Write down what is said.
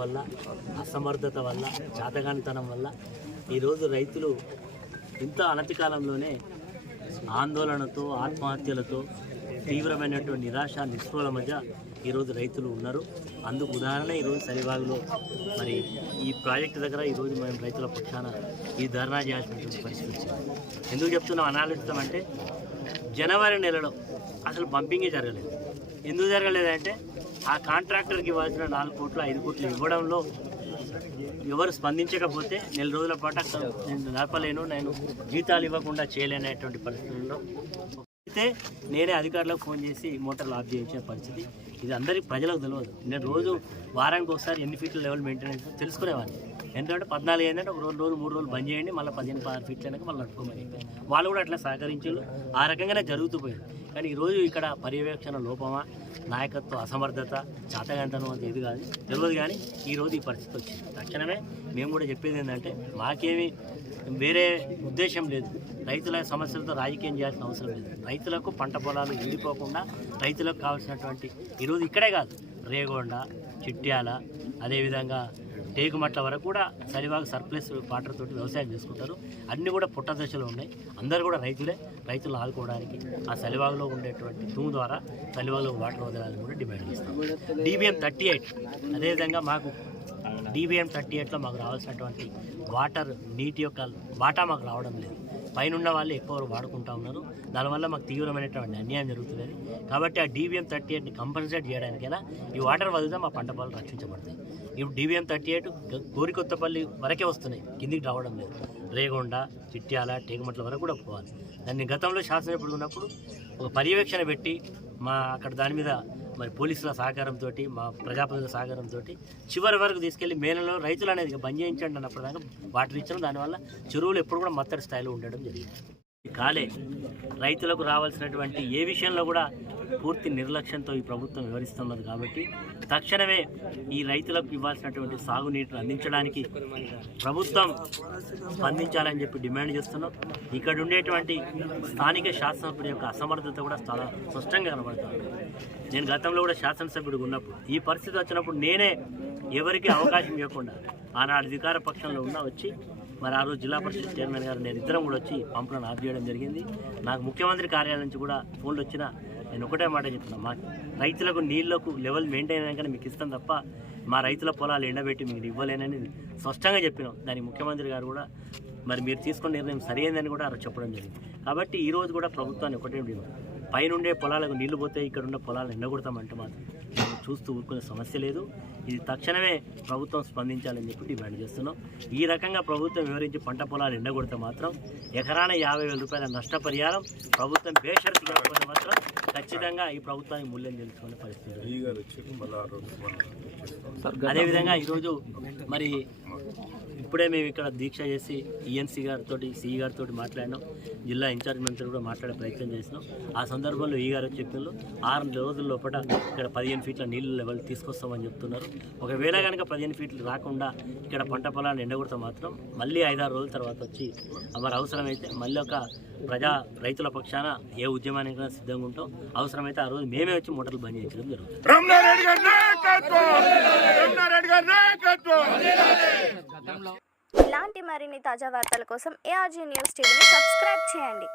వల్ల, అసమర్థత వల్ల, చాతగానితనం వల్ల ఈరోజు రైతులు ఇంత అనతి కాలంలోనే ఆందోళనతో, ఆత్మహత్యలతో, తీవ్రమైనటువంటి నిరాశ నిస్పృహల మధ్య ఈరోజు రైతులు ఉన్నారు. అందుకు ఉదాహరణ ఈరోజు సరివాగులో మరి ఈ ప్రాజెక్టు దగ్గర ఈరోజు మేము రైతుల పక్షాన ఈ ధర్నా చేయాల్సినటువంటి పరిస్థితి వచ్చింది. ఎందుకు చెప్తున్నాం అనాలిస్తాం అంటే జనవరి నెలలో అసలు పంపింగే జరగలేదు. ఎందుకు జరగలేదంటే ఆ కాంట్రాక్టర్కి ఇవ్వాల్సిన 4 కోట్లు 5 కోట్లు ఇవ్వడంలో ఎవరు స్పందించకపోతే నెల రోజుల పాటు అక్కడ నేను నడపలేను, నేను జీతాలు ఇవ్వకుండా చేయలేనటువంటి పరిస్థితుల్లో అయితే నేనే అధికారులకు ఫోన్ చేసి మోటార్లు ఆఫ్ చేయించిన పరిస్థితి. ఇది అందరికీ ప్రజలకు తెలియదు. నేను రోజు వారానికి ఒకసారి ఎన్ని ఫీట్ల లెవెల్ మెయింటెనెన్స్ తెలుసుకునేవాడిని. ఎందుకంటే 14 అయిందంటే ఒక 2 రోజులు 3 రోజులు బంద్ చేయండి, మళ్ళీ 15-16 ఫీట్లు అయినాక మళ్ళీ నడుపుకోమని వాళ్ళు కూడా అట్లా సహకరించారు. ఆ రకంగానే జరుగుతూ పోయింది. కానీ ఈరోజు ఇక్కడ పర్యవేక్షణ లోపమా, నాయకత్వ అసమర్థత, చాతగాంతనం అంత ఇది కాదు తెలియదు. కానీ ఈరోజు ఈ పరిస్థితి వచ్చింది. తక్షణమే మేము కూడా చెప్పేది ఏంటంటే మాకేమీ వేరే ఉద్దేశం లేదు. రైతుల సమస్యలతో రాజకీయం చేయాల్సిన అవసరం లేదు. రైతులకు పంట పొలాలు ఎండిపోకుండా రైతులకు కావాల్సినటువంటి ఈరోజు ఇక్కడే కాదు, రేగొండ, చిట్యాల, అదేవిధంగా టేకుమట్ల వరకు కూడా సరివాగు సర్ప్లస్ వాటర్ తోటి వ్యవసాయం చేసుకుంటారు. అన్నీ కూడా పుట్ట దశలో ఉన్నాయి. అందరూ కూడా రైతులే. రైతులు ఆదుకోవడానికి ఆ సలివాగులో ఉండేటువంటి తూము ద్వారా సలివాగులో వాటర్ వదలాలని కూడా డిమాండ్ చేస్తాం. DBM 38 అదేవిధంగా మాకు DBM 38లో మాకు రావాల్సినటువంటి వాటర్ నీటి యొక్క వాటా మాకు రావడం లేదు. పైన వాళ్ళు ఎక్కువ వాడుకుంటా ఉన్నారు. దానివల్ల మాకు తీవ్రమైనటువంటి అన్యాయం జరుగుతున్నది. కాబట్టి ఆ DBM 38ని కంపల్సరీ చేయడానికైనా ఈ వాటర్ వదిలితే మా పంట పొలాలు రక్షించబడతాయి. ఇప్పుడు DBM 38 కోరికొత్తపల్లి వరకే వస్తున్నాయి, కిందికి రావడం లేదు. రేగొండ, చిట్యాల, టేకుమట్ల వరకు కూడా పోవాలి. దాన్ని గతంలో శాసనసభ్యుడు ఉన్నప్పుడు ఒక పర్యవేక్షణ పెట్టి మా అక్కడ దాని మీద మరి పోలీసుల సహకారంతో, మా ప్రజాప్రతినిధుల సహకారంతో చివరి వరకు తీసుకెళ్లి మేలలో రైతులు అనేది బంద్ చేయించండి అన్నప్పటిదాకా వాటర్ ఇచ్చడం. దానివల్ల చెరువులు ఎప్పుడు కూడా మత్తడి స్థాయిలో ఉండడం జరిగింది. కాలే రైతులకు రావాల్సినటువంటి ఏ విషయంలో కూడా పూర్తి నిర్లక్ష్యంతో ఈ ప్రభుత్వం వివరిస్తున్నది. కాబట్టి తక్షణమే ఈ రైతులకు ఇవ్వాల్సినటువంటి సాగునీటిని అందించడానికి ప్రభుత్వం స్పందించాలని చెప్పి డిమాండ్ చేస్తున్నాం. ఇక్కడ ఉండేటువంటి స్థానిక శాసనసభ్యుడి యొక్క అసమర్థత కూడా చాలా స్పష్టంగా కనబడుతుంది. నేను గతంలో కూడా శాసనసభ్యుడిగా ఉన్నప్పుడు ఈ పరిస్థితి వచ్చినప్పుడు నేనే ఎవరికి అవకాశం ఇవ్వకుండా ఆనాడు అధికార పక్షంలో ఉన్నా వచ్చి మరి ఆ రోజు జిల్లా పరిషత్ చైర్మన్ గారు నేను ఇద్దరం కూడా వచ్చి పంపులను ఆఫ్ చేయడం జరిగింది. నాకు ముఖ్యమంత్రి కార్యాలయం నుంచి కూడా ఫోన్లు వచ్చినా నేను ఒకటే మాట చెప్తున్నా, మా రైతులకు నీళ్లకు లెవెల్ మెయింటైన్ అయినాకనే మీకు ఇస్తాం తప్ప మా రైతుల పొలాలు ఎండబెట్టి మీకు ఇవ్వలేనని స్పష్టంగా చెప్పినాం. దానికి ముఖ్యమంత్రి గారు కూడా మరి మీరు తీసుకున్న నిర్ణయం సరైనదని కూడా చెప్పడం జరిగింది. కాబట్టి ఈరోజు కూడా ప్రభుత్వాన్ని ఒకటే పైనుండే పొలాలకు నీళ్లు పోతే ఇక్కడ ఉన్న పొలాలను ఎండగొడతామంటే మాత్రం చూస్తూ ఊరుకునే సమస్య లేదు. ఇది తక్షణమే ప్రభుత్వం స్పందించాలని చెప్పి డిమాండ్ చేస్తున్నాం. ఈ రకంగా ప్రభుత్వం వివరించి పంట పొలాలు ఎండగొడితే మాత్రం ఎకరాన 50,000 రూపాయల నష్టపరిహారం ప్రభుత్వం బేషరతు కాకపోతే మాత్రం ఖచ్చితంగా ఈ ప్రభుత్వానికి మూల్యం తెలుసుకునే పరిస్థితి. అదేవిధంగా ఈరోజు మరి ఇప్పుడే మేము ఇక్కడ దీక్ష చేసి ENC గారితో, CE గారితో మాట్లాడినాం. జిల్లా ఇన్ఛార్జ్ మంత్రి కూడా మాట్లాడే ప్రయత్నం చేసినాం. ఆ సందర్భంలో ఈ గారు చెప్పిన 6 రోజుల లోపల ఇక్కడ 15 ఫీట్ల నీళ్ళ లెవెల్ తీసుకొస్తామని చెప్తున్నారు. ఒకవేళ కనుక 15 ఫీట్లు రాకుండా ఇక్కడ పంట పొలాన్ని ఎండగొడితే మాత్రం మళ్ళీ 5-6 రోజుల తర్వాత వచ్చి మరి అవసరమైతే మళ్ళీ ఒక రైతుల పక్షాన ఏ ఉద్యమానికి సిద్ధంగా ఉంటాం. అవసరమైతే ఆ రోజు మేమే వచ్చి మోటార్లు బంద్ చేయించడం జరుగుతుంది. ఇలాంటి మరిన్ని తాజా వార్తల కోసం ARG న్యూస్ టీవీని సబ్స్క్రైబ్ చేయండి.